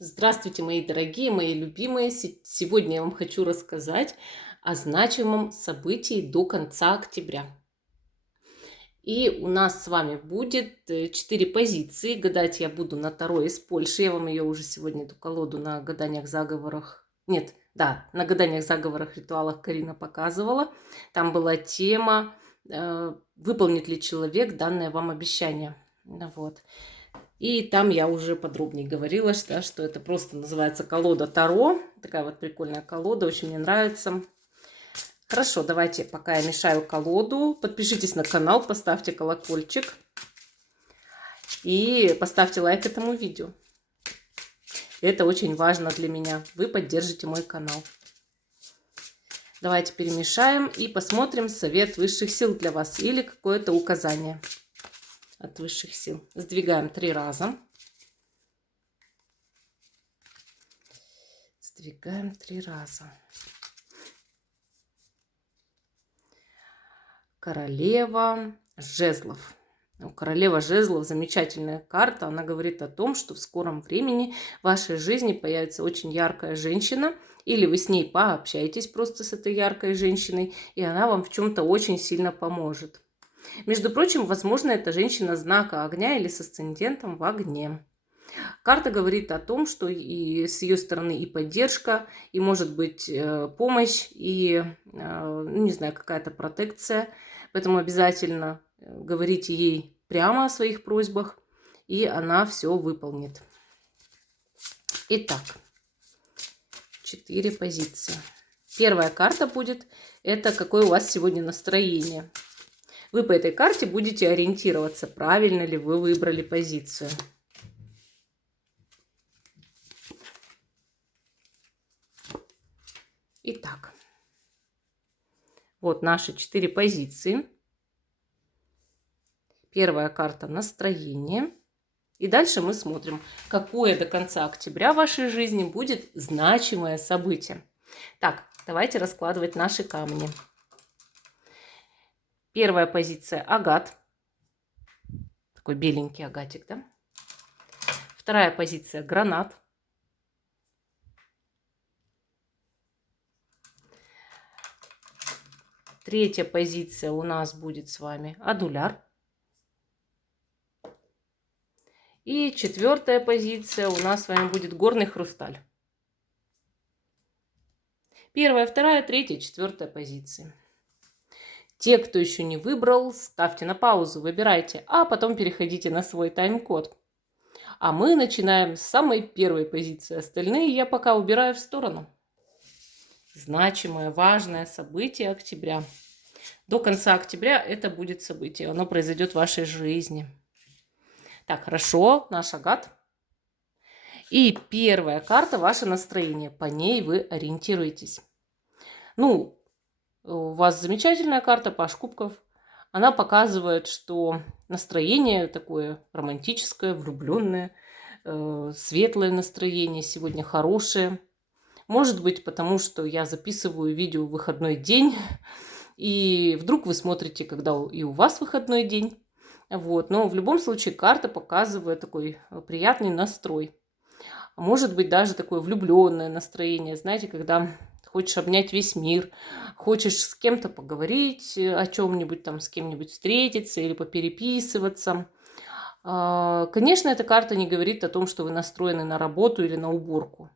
Здравствуйте, мои дорогие, мои любимые! Сегодня я вам хочу рассказать о значимом событии до конца октября. И у нас с вами будет 4 позиции. Гадать я буду на Таро из Польши. Я вам ее уже сегодня, эту колоду, на гаданиях, заговорах... Нет, да, на гаданиях, заговорах, ритуалах Карина показывала. Там была тема «Выполнит ли человек данное вам обещание?». Вот. И там я уже подробнее говорила, что это просто называется колода Таро. Такая вот прикольная колода, очень мне нравится. Хорошо, давайте, пока я мешаю колоду, подпишитесь на канал, поставьте колокольчик и поставьте лайк этому видео. Это очень важно для меня. Вы поддержите мой канал. Давайте перемешаем и посмотрим совет высших сил для вас или какое-то указание от высших сил. Сдвигаем 3 раза. Сдвигаем 3 раза. Королева жезлов. Королева жезлов замечательная карта. Она говорит о том, что в скором времени в вашей жизни появится очень яркая женщина, или вы с ней пообщаетесь просто с этой яркой женщиной, и она вам в чем-то очень сильно поможет. Между прочим, возможно, эта женщина знака огня или с асцендентом в огне. Карта говорит о том, что и с ее стороны и поддержка, и может быть помощь, и, не знаю, какая-то протекция. Поэтому обязательно говорите ей прямо о своих просьбах, и она все выполнит. Итак, 4 позиции. Первая карта будет, это какое у вас сегодня настроение. Вы по этой карте будете ориентироваться, правильно ли вы выбрали позицию. Итак, вот наши 4 позиции. Первая карта – настроение. И дальше мы смотрим, какое до конца октября в вашей жизни будет значимое событие. Так, давайте раскладывать наши камни. Первая позиция – агат. Такой беленький агатик, да? Вторая позиция – гранат. Третья позиция у нас будет с вами адуляр. И четвертая позиция у нас с вами будет горный хрусталь. Первая, вторая, третья, четвертая позиции. Те, кто еще не выбрал, ставьте на паузу, выбирайте, а потом переходите на свой тайм-код. А мы начинаем с самой первой позиции. Остальные я пока убираю в сторону. Значимое, важное событие октября. До конца октября это будет событие. Оно произойдет в вашей жизни. Так, хорошо, наш агат. И первая карта – ваше настроение. По ней вы ориентируетесь. Ну, у вас замечательная карта, паж кубков. Она показывает, что настроение такое романтическое, влюбленное, светлое настроение сегодня хорошее. Может быть, потому что я записываю видео в выходной день, и вдруг вы смотрите, когда и у вас выходной день. Вот. Но в любом случае карта показывает такой приятный настрой. Может быть, даже такое влюбленное настроение, знаете, когда хочешь обнять весь мир, хочешь с кем-то поговорить о чем-нибудь, там, с кем-нибудь встретиться или попереписываться. Конечно, эта карта не говорит о том, что вы настроены на работу или на уборку.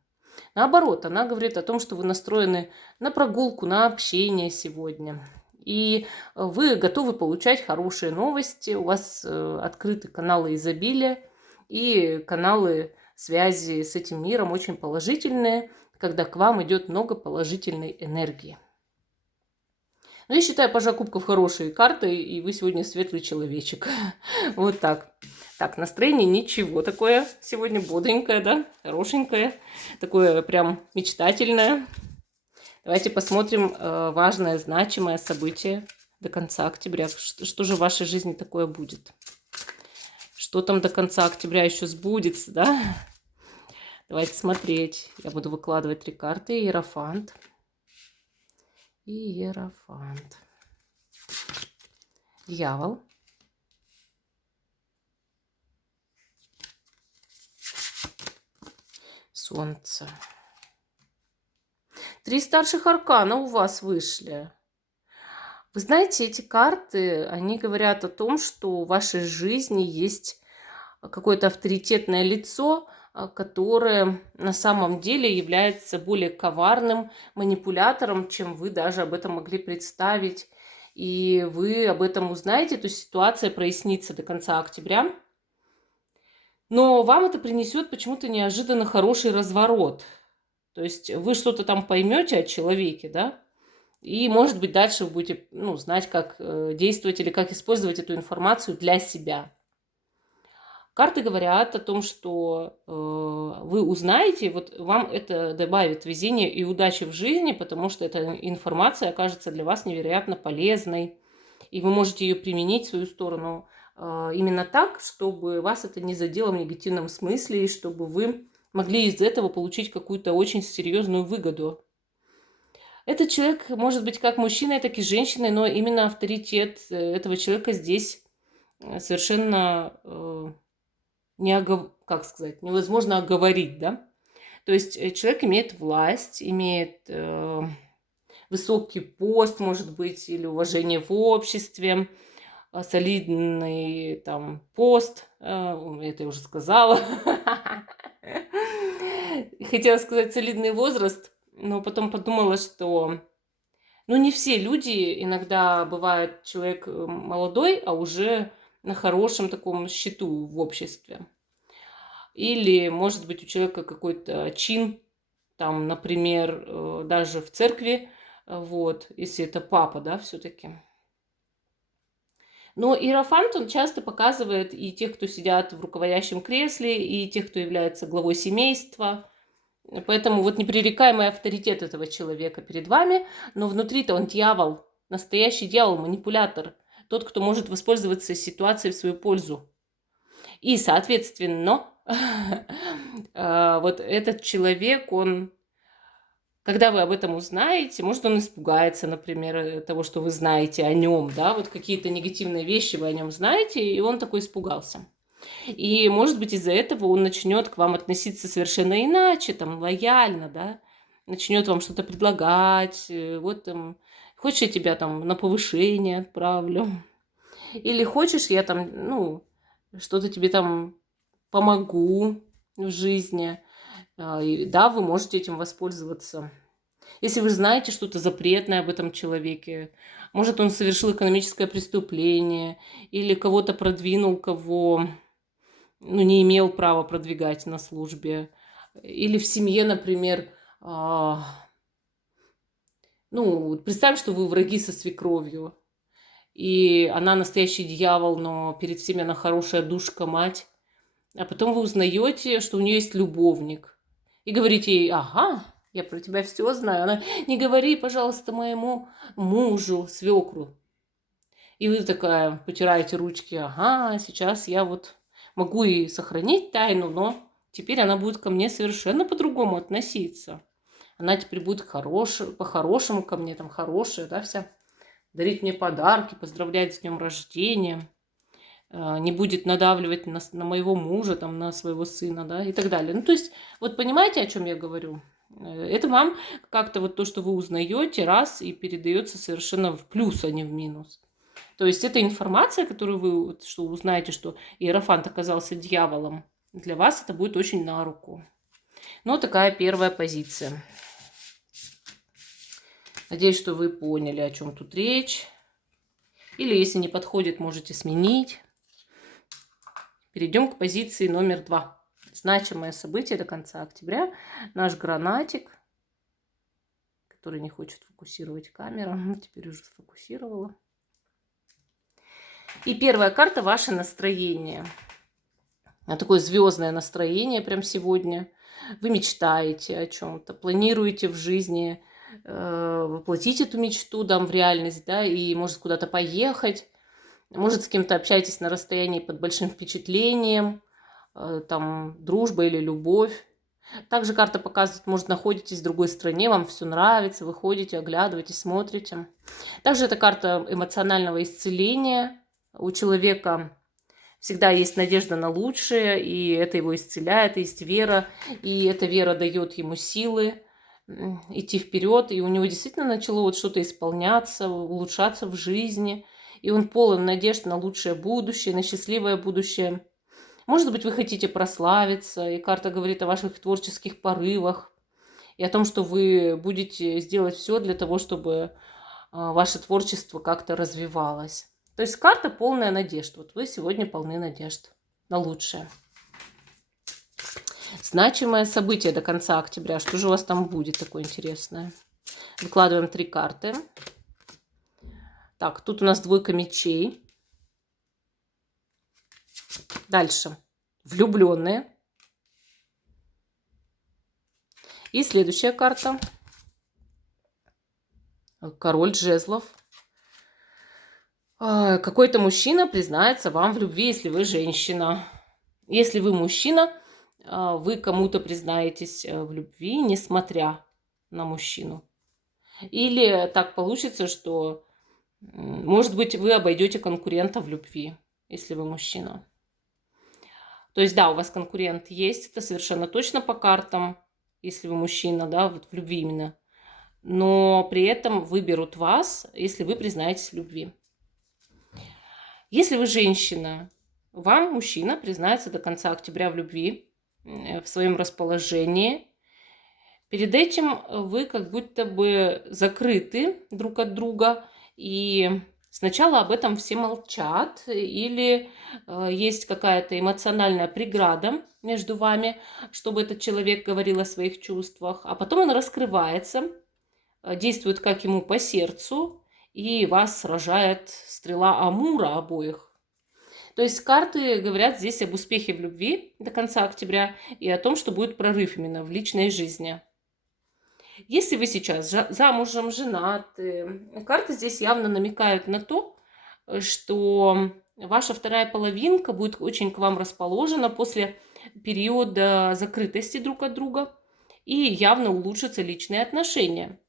Наоборот, она говорит о том, что вы настроены на прогулку, на общение сегодня. И вы готовы получать хорошие новости, у вас открыты каналы изобилия и каналы связи с этим миром очень положительные, когда к вам идет много положительной энергии. Но я считаю пажа кубков хорошей картой, и вы сегодня светлый человечек. Вот так. Так, настроение ничего такое. Сегодня бодренькое, да? Хорошенькое. Такое прям мечтательное. Давайте посмотрим важное, значимое событие до конца октября. Что же в вашей жизни такое будет? Что там до конца октября еще сбудется, да? Давайте смотреть. Я буду выкладывать 3 карты. Иерофант. Иерофант. Дьявол. Солнце. 3 старших аркана у вас вышли. Вы знаете, эти карты, они говорят о том, что в вашей жизни есть какое-то авторитетное лицо, которое на самом деле является более коварным манипулятором, чем вы даже об этом могли представить. И вы об этом узнаете, то есть ситуация прояснится до конца октября. Но вам это принесет почему-то неожиданно хороший разворот. То есть вы что-то там поймете о человеке, да? И, может быть, дальше вы будете знать, как действовать или как использовать эту информацию для себя. Карты говорят о том, что вы узнаете, вот вам это добавит везения и удачи в жизни, потому что эта информация окажется для вас невероятно полезной, и вы можете ее применить в свою сторону именно так, чтобы вас это не задело в негативном смысле, и чтобы вы могли из этого получить какую-то очень серьезную выгоду. Этот человек может быть как мужчиной, так и женщиной, но именно авторитет этого человека здесь совершенно невозможно оговорить, да? То есть человек имеет власть, имеет высокий пост, может быть, или уважение в обществе, солидный там пост, это я уже сказала. Хотела сказать солидный возраст, но потом подумала, что не все люди, иногда бывает человек молодой, а уже на хорошем таком счету в обществе. Или, может быть, у человека какой-то чин, там, например, даже в церкви, вот, если это папа, да, все-таки. Но иерофант, он часто показывает и тех, кто сидят в руководящем кресле, и тех, кто является главой семейства. Поэтому вот непререкаемый авторитет этого человека перед вами, но внутри-то он дьявол, настоящий дьявол, манипулятор, тот, кто может воспользоваться ситуацией в свою пользу. И, соответственно, вот этот человек, он, когда вы об этом узнаете, может, он испугается, например, того, что вы знаете о нем, да, вот какие-то негативные вещи вы о нем знаете, и он такой испугался. И, может быть, из-за этого он начнет к вам относиться совершенно иначе, там, лояльно, да, начнет вам что-то предлагать, вот там, хочешь, я тебя там на повышение отправлю, или хочешь, я там, что-то тебе там помогу в жизни, и, да, вы можете этим воспользоваться. Если вы знаете что-то запретное об этом человеке, может, он совершил экономическое преступление или кого-то продвинул, кого не имел права продвигать на службе. Или в семье, например, представим, что вы враги со свекровью, и она настоящий дьявол, но перед всеми она хорошая душка, мать. А потом вы узнаете, что у нее есть любовник. И говорите ей: ага, я про тебя все знаю. Она: не говори, пожалуйста, моему мужу, свекру. И вы такая потираете ручки: ага, сейчас я вот могу и сохранить тайну, но теперь она будет ко мне совершенно по-другому относиться. Она теперь будет по-хорошему ко мне, там, хорошая, да, вся. Дарить мне подарки, поздравлять с днем рождения, не будет надавливать на моего мужа, там, на своего сына, да, и так далее. То есть, вот понимаете, о чем я говорю? Это вам как-то вот то, что вы узнаете, раз, и передается совершенно в плюс, а не в минус. То есть, это информация, которую вы что узнаете, что иерофант оказался дьяволом, для вас это будет очень на руку. Такая первая позиция. Надеюсь, что вы поняли, о чем тут речь. Или, если не подходит, можете сменить. Перейдем к позиции номер 2. Значимое событие до конца октября. Наш гранатик, который не хочет фокусировать камеру. Теперь уже сфокусировала. И первая карта – ваше настроение. Такое звездное настроение прям сегодня. Вы мечтаете о чем-то, планируете в жизни воплотить эту мечту в реальность, да, и может куда-то поехать, может с кем-то общаетесь на расстоянии под большим впечатлением, там дружба или любовь. Также карта показывает, может, находитесь в другой стране, вам все нравится, вы ходите, оглядываетесь, смотрите. Также это карта эмоционального исцеления. У человека Всегда есть надежда на лучшее, и это его исцеляет, есть вера, и эта вера дает ему силы идти вперед, и у него действительно начало вот что-то исполняться, улучшаться в жизни, и он полон надежд на лучшее будущее, на счастливое будущее. Может быть, вы хотите прославиться, и карта говорит о ваших творческих порывах, и о том, что вы будете сделать все для того, чтобы ваше творчество как-то развивалось. То есть карта полная надежд. Вот вы сегодня полны надежд на лучшее. Значимое событие до конца октября. Что же у вас там будет такое интересное? Выкладываем 3 карты. Так, тут у нас двойка мечей. Дальше. Влюбленные. И следующая карта. Король жезлов. Какой-то мужчина признается вам в любви, если вы женщина. Если вы мужчина, вы кому-то признаетесь в любви, несмотря на мужчину. Или так получится, что, может быть, вы обойдете конкурента в любви, если вы мужчина. То есть, да, у вас конкурент есть, это совершенно точно по картам, если вы мужчина, да, вот в любви именно. Но при этом выберут вас, если вы признаетесь в любви. Если вы женщина, вам мужчина признается до конца октября в любви, в своем расположении. Перед этим вы как будто бы закрыты друг от друга, и сначала об этом все молчат, или есть какая-то эмоциональная преграда между вами, чтобы этот человек говорил о своих чувствах, а потом он раскрывается, действует как ему по сердцу, и вас сражает стрела Амура обоих. То есть карты говорят здесь об успехе в любви до конца октября и о том, что будет прорыв именно в личной жизни. Если вы сейчас замужем, женаты, карты здесь явно намекают на то, что ваша вторая половинка будет очень к вам расположена после периода закрытости друг от друга, и явно улучшатся личные отношения.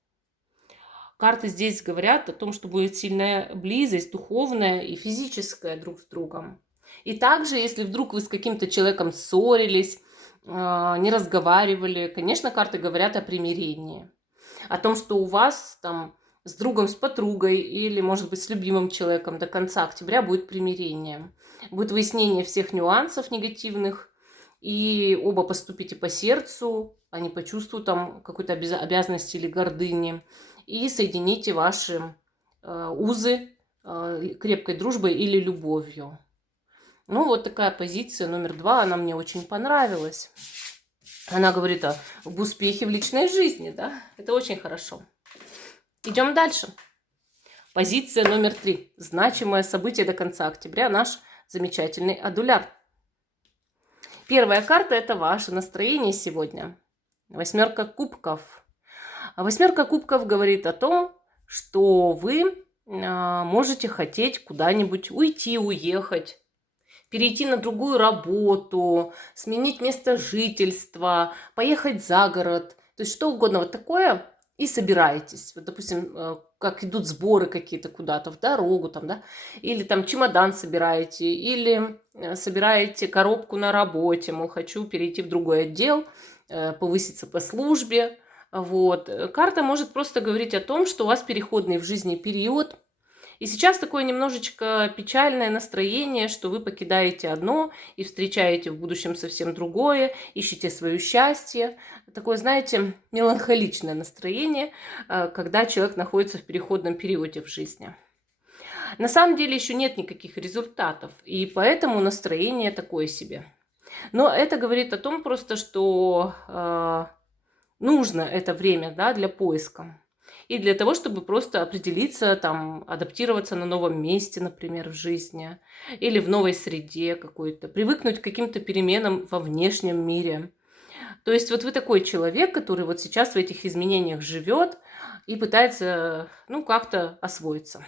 Карты здесь говорят о том, что будет сильная близость, духовная и физическая друг с другом. И также, если вдруг вы с каким-то человеком ссорились, не разговаривали, конечно, карты говорят о примирении. О том, что у вас там с другом, с подругой или, может быть, с любимым человеком до конца октября будет примирение. Будет выяснение всех нюансов негативных, и оба поступите по сердцу, а не по чувству там какой-то обязанности или гордыни. И соедините ваши узы крепкой дружбой или любовью. Ну, вот такая позиция номер 2, она мне очень понравилась. Она говорит об успехе в личной жизни, да? Это очень хорошо. Идем дальше. Позиция номер 3. Значимое событие до конца октября. Наш замечательный адуляр. Первая карта – это ваше настроение сегодня. 8 кубков. А 8 кубков говорит о том, что вы можете хотеть куда-нибудь уйти, уехать, перейти на другую работу, сменить место жительства, поехать за город. То есть что угодно вот такое, и собираетесь. Вот, допустим, как идут сборы какие-то куда-то в дорогу, там, да, или там чемодан собираете, или собираете коробку на работе, мол, хочу перейти в другой отдел, повыситься по службе. Вот. Карта может просто говорить о том, что у вас переходный в жизни период, и сейчас такое немножечко печальное настроение, что вы покидаете одно и встречаете в будущем совсем другое, ищете свое счастье. Такое, знаете, меланхоличное настроение, когда человек находится в переходном периоде в жизни. На самом деле еще нет никаких результатов, и поэтому настроение такое себе. Но это говорит о том просто, что нужно это время, да, для поиска. И для того, чтобы просто определиться, там, адаптироваться на новом месте, например, в жизни, или в новой среде какой-то, привыкнуть к каким-то переменам во внешнем мире. То есть вот вы такой человек, который вот сейчас в этих изменениях живет и пытается, ну, как-то освоиться.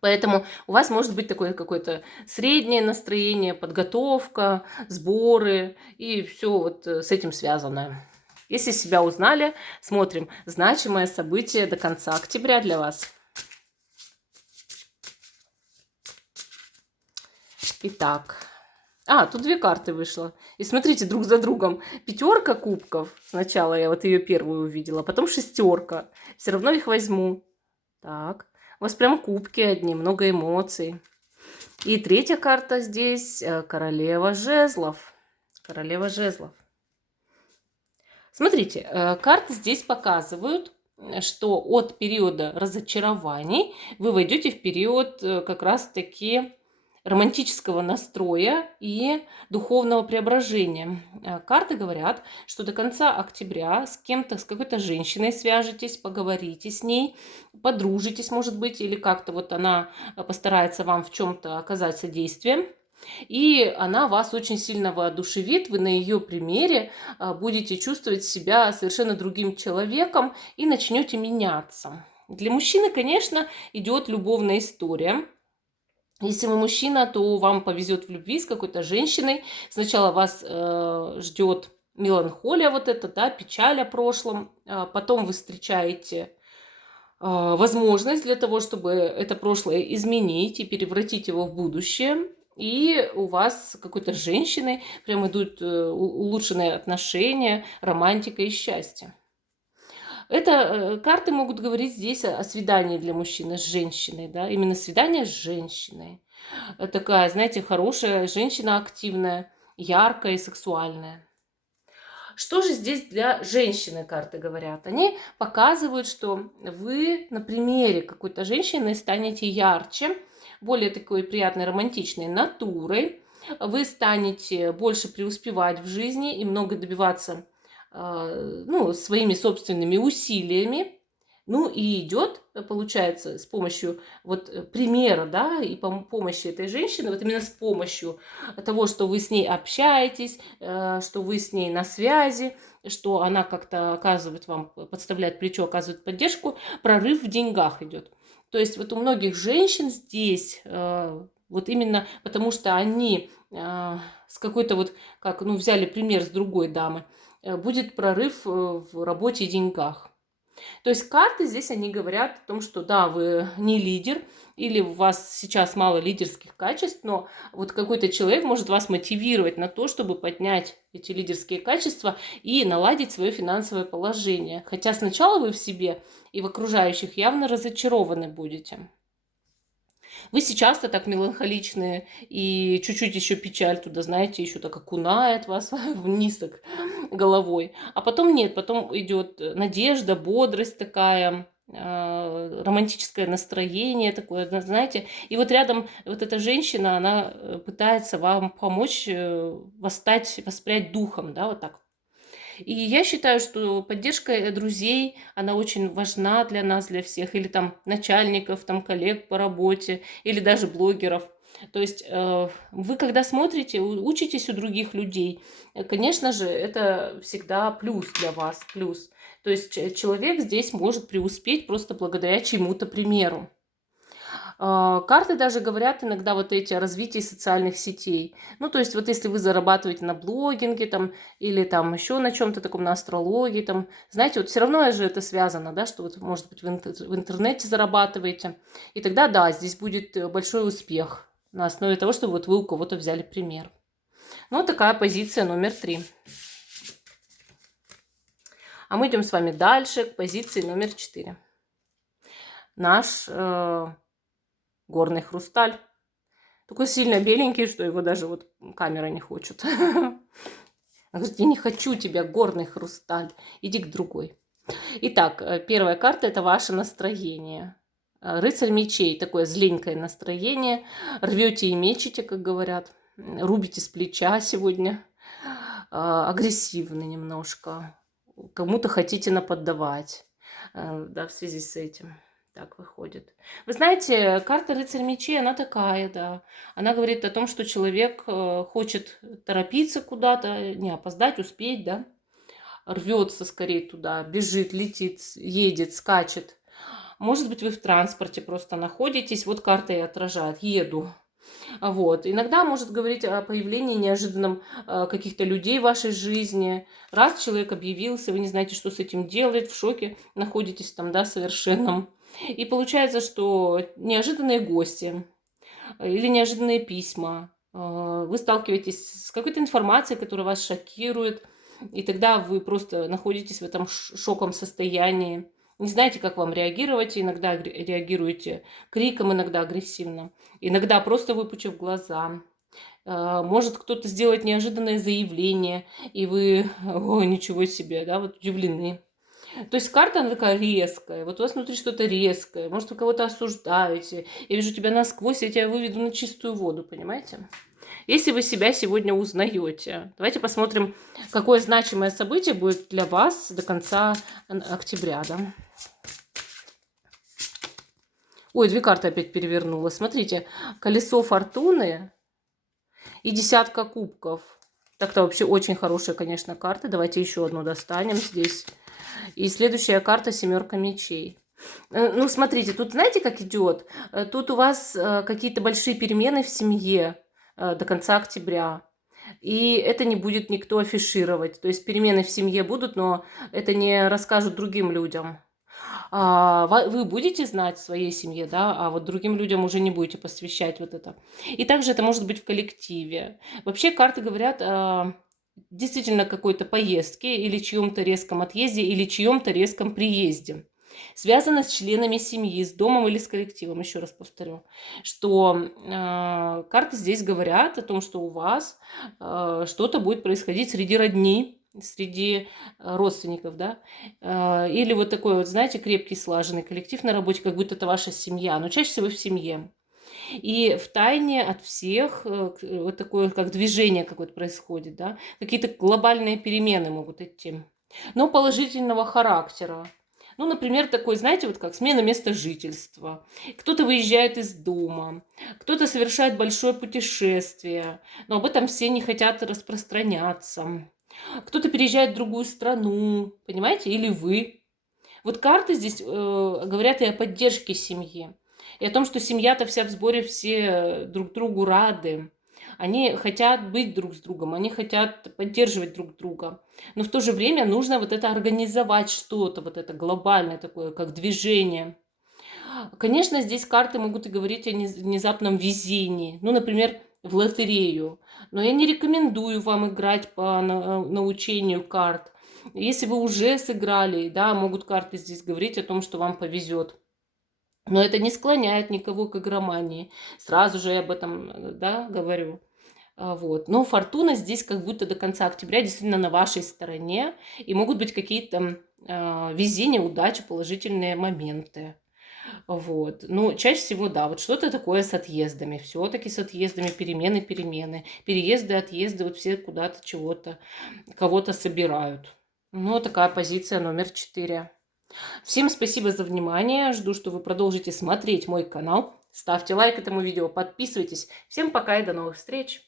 Поэтому у вас может быть такое какое-то среднее настроение, подготовка, сборы и все вот с этим связанное. Если себя узнали, смотрим значимое событие до конца октября для вас. Итак. Тут 2 карты вышло. И смотрите, друг за другом. 5 кубков. Сначала я вот ее первую увидела, потом 6. Все равно их возьму. Так. У вас прям кубки одни, много эмоций. И 3 карта здесь королева жезлов. Королева жезлов. Смотрите, карты здесь показывают, что от периода разочарований вы войдете в период как раз-таки романтического настроя и духовного преображения. Карты говорят, что до конца октября с кем-то, с какой-то женщиной свяжетесь, поговорите с ней, подружитесь, может быть, или как-то вот она постарается вам в чем-то оказать содействие. И она вас очень сильно воодушевит, вы на ее примере будете чувствовать себя совершенно другим человеком и начнете меняться. Для мужчины, конечно, идет любовная история. Если вы мужчина, то вам повезет в любви с какой-то женщиной. Сначала вас ждет меланхолия вот эта, да, печаль о прошлом. Потом вы встречаете возможность для того, чтобы это прошлое изменить и превратить его в будущее. И у вас с какой-то женщиной прям идут улучшенные отношения, романтика и счастье. Это карты могут говорить здесь о свидании для мужчины с женщиной, да, именно свидание с женщиной. Такая, знаете, хорошая женщина, активная, яркая и сексуальная. Что же здесь для женщины карты говорят? Они показывают, что вы на примере какой-то женщины станете ярче, более такой приятной, романтичной натурой. Вы станете больше преуспевать в жизни и много добиваться своими собственными усилиями. Ну и идет, получается, с помощью вот примера, да, и помощи этой женщины, вот именно с помощью того, что вы с ней общаетесь, что вы с ней на связи, что она как-то оказывает вам, подставляет плечо, оказывает поддержку, прорыв в деньгах идет. То есть вот у многих женщин здесь вот именно потому, что они с какой-то вот, как, взяли пример с другой дамы, будет прорыв в работе и деньгах. То есть карты здесь, они говорят о том, что да, вы не лидер, или у вас сейчас мало лидерских качеств, но вот какой-то человек может вас мотивировать на то, чтобы поднять эти лидерские качества и наладить свое финансовое положение. Хотя сначала вы в себе и в окружающих явно разочарованы будете. Вы сейчас-то так меланхоличные, и чуть-чуть еще печаль туда, знаете, еще так окунает вас вниз так головой. А потом нет, потом идет надежда, бодрость такая, романтическое настроение такое, знаете. И вот рядом вот эта женщина, она пытается вам помочь воспрять духом, да, вот так. И я считаю, что поддержка друзей, она очень важна для нас, для всех, или там начальников, там коллег по работе, или даже блогеров. То есть вы, когда смотрите, учитесь у других людей, конечно же, это всегда плюс для вас, плюс. То есть человек здесь может преуспеть просто благодаря чему-то примеру. Карты даже говорят иногда вот эти о развитии социальных сетей. Ну, то есть вот если вы зарабатываете на блогинге там, или там еще на чем-то таком, на астрологии, там, знаете, вот все равно же это связано, да, что вот, может быть, в интернете зарабатываете. И тогда, да, здесь будет большой успех на основе того, что вот вы у кого-то взяли пример. Ну, вот такая позиция номер 3. А мы идем с вами дальше к позиции номер 4. Наш горный хрусталь. Такой сильно беленький, что его даже вот камера не хочет. Она говорит, я не хочу тебя, горный хрусталь. Иди к другой. Итак, первая карта – это ваше настроение. Рыцарь мечей, такое зленькое настроение. Рвете и мечете, как говорят. Рубите с плеча сегодня. Агрессивны немножко. Кому-то хотите наподдавать. Да, в связи с этим. Так выходит. Вы знаете, карта рыцарь мечей, она такая, да. Она говорит о том, что человек хочет торопиться куда-то, не опоздать, успеть, да. Рвется скорее туда, бежит, летит, едет, скачет. Может быть, вы в транспорте просто находитесь. Вот карта и отражает. Еду. Вот. Иногда может говорить о появлении неожиданном каких-то людей в вашей жизни. Раз человек объявился, вы не знаете, что с этим делать, в шоке находитесь там, да, совершенном. И получается, что неожиданные гости или неожиданные письма, вы сталкиваетесь с какой-то информацией, которая вас шокирует, и тогда вы просто находитесь в этом шоковом состоянии. Не знаете, как вам реагировать, иногда реагируете криком, иногда агрессивно, иногда просто выпучив глаза. Может кто-то сделать неожиданное заявление, и вы, о, ничего себе, да, вот удивлены. То есть карта, она такая резкая, вот у вас внутри что-то резкое, может, вы кого-то осуждаете, я вижу тебя насквозь, я тебя выведу на чистую воду, понимаете? Если вы себя сегодня узнаете, давайте посмотрим, какое значимое событие будет для вас до конца октября, да? Ой, 2 карты опять перевернулась. Смотрите, колесо фортуны и 10 кубков. Так-то вообще очень хорошие, конечно, карты. Давайте еще одну достанем здесь. И следующая карта 7 мечей. Ну, смотрите, тут знаете, как идет? Тут у вас какие-то большие перемены в семье до конца октября. И это не будет никто афишировать. То есть перемены в семье будут, но это не расскажут другим людям. Вы будете знать в своей семье, да, а вот другим людям уже не будете посвящать вот это. И также это может быть в коллективе. Вообще карты говорят действительно какой-то поездке или чьем-то резком отъезде или чьем-то резком приезде. Связано с членами семьи, с домом или с коллективом. Еще раз повторю, что карты здесь говорят о том, что у вас что-то будет происходить среди родни, среди родственников, да, или вот такой вот, знаете, крепкий, слаженный коллектив на работе, как будто это ваша семья, но чаще всего в семье. И в тайне от всех вот такое, как движение какое-то происходит, да, какие-то глобальные перемены могут идти, но положительного характера. Ну, например, такой, знаете, вот как смена места жительства. Кто-то выезжает из дома, кто-то совершает большое путешествие, но об этом все не хотят распространяться. Кто-то переезжает в другую страну, понимаете, или вы. Вот карты здесь говорят и о поддержке семьи, и о том, что семья-то вся в сборе, все друг другу рады. Они хотят быть друг с другом, они хотят поддерживать друг друга. Но в то же время нужно вот это организовать что-то, вот это глобальное такое, как движение. Конечно, здесь карты могут и говорить о внезапном везении. Ну, например, в лотерею. Но я не рекомендую вам играть по научению карт. Если вы уже сыграли, да, могут карты здесь говорить о том, что вам повезет. Но это не склоняет никого к игромании. Сразу же я об этом, да, говорю. Вот. Но фортуна здесь как будто до конца октября действительно на вашей стороне. И могут быть какие-то везения, удачи, положительные моменты. Вот. Ну, чаще всего, да, вот что-то такое с отъездами. Все-таки с отъездами, перемены. Переезды, отъезды, вот все куда-то чего-то, кого-то собирают. Ну, такая позиция номер 4. Всем спасибо за внимание. Жду, что вы продолжите смотреть мой канал. Ставьте лайк этому видео, подписывайтесь. Всем пока и до новых встреч!